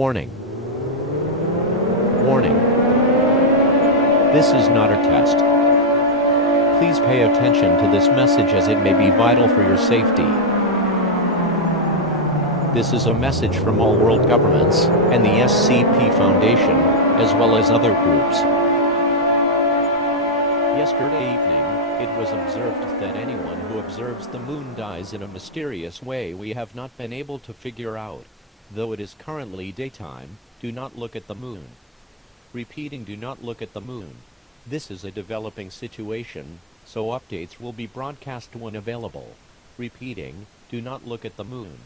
Warning. Warning. This is not a test. Please pay attention to this message as it may be vital for your safety. This is a message from all world governments and the SCP Foundation, as well as other groups. Yesterday evening, it was observed that anyone who observes the moon dies in a mysterious way we have not been able to figure out. Though it is currently daytime, do not look at the moon. Repeating, do not look at the moon. This is a developing situation, so updates will be broadcast when available. Repeating, do not look at the moon.